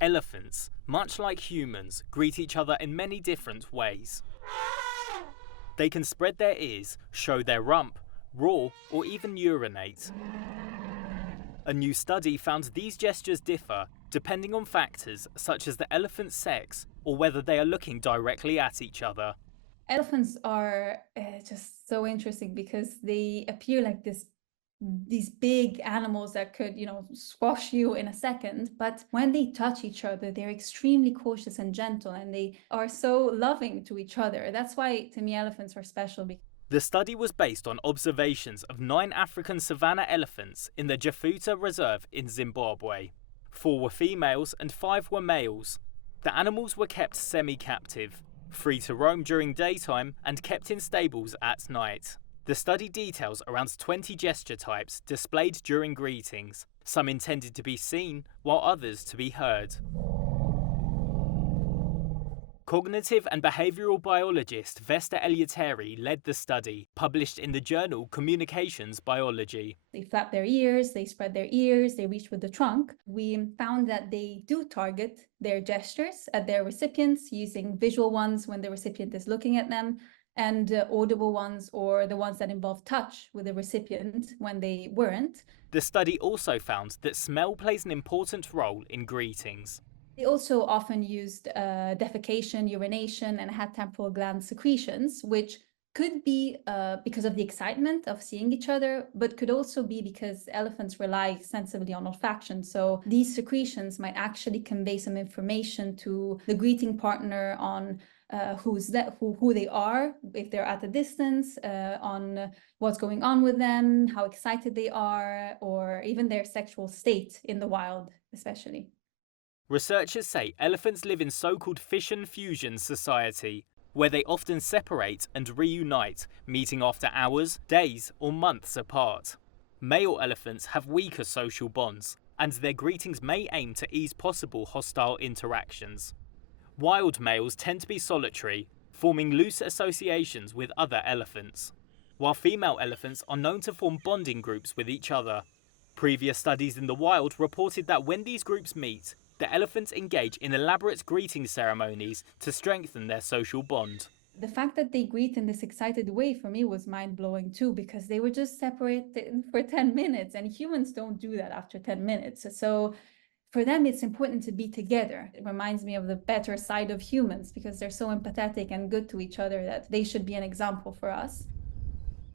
Elephants, much like humans, greet each other in many different ways. They can spread their ears, show their rump, roar, or even urinate. A new study found these gestures differ depending on factors such as the elephant's sex or whether they are looking directly at each other. Elephants are just so interesting because they appear like these big animals that could, squash you in a second. But when they touch each other, they're extremely cautious and gentle, and they are so loving to each other. That's why, to me, elephants are special. The study was based on observations of 9 African savannah elephants in the Jafuta Reserve in Zimbabwe. 4 were females and 5 were males. The animals were kept semi-captive, free to roam during daytime and kept in stables at night. The study details around 20 gesture types displayed during greetings, some intended to be seen while others to be heard. Cognitive and behavioural biologist Vesta Elioteri led the study, published in the journal Communications Biology. They flap their ears, they spread their ears, they reach with the trunk. We found that they do target their gestures at their recipients, using visual ones when the recipient is looking at them, and audible ones, or the ones that involve touch with the recipient when they weren't. The study also found that smell plays an important role in greetings. They also often used defecation, urination, and had temporal gland secretions, which could be because of the excitement of seeing each other, but could also be because elephants rely extensively on olfaction. So these secretions might actually convey some information to the greeting partner on who they are, if they're at a distance, on what's going on with them, how excited they are, or even their sexual state in the wild, especially. Researchers say elephants live in so-called fission-fusion society, where they often separate and reunite, meeting after hours, days, or months apart. Male elephants have weaker social bonds, and their greetings may aim to ease possible hostile interactions. Wild males tend to be solitary, forming loose associations with other elephants, while female elephants are known to form bonding groups with each other. Previous studies in the wild reported that when these groups meet, the elephants engage in elaborate greeting ceremonies to strengthen their social bond. The fact that they greet in this excited way for me was mind-blowing too, because they were just separated for 10 minutes, and humans don't do that after 10 minutes. So for them, it's important to be together. It reminds me of the better side of humans because they're so empathetic and good to each other that they should be an example for us.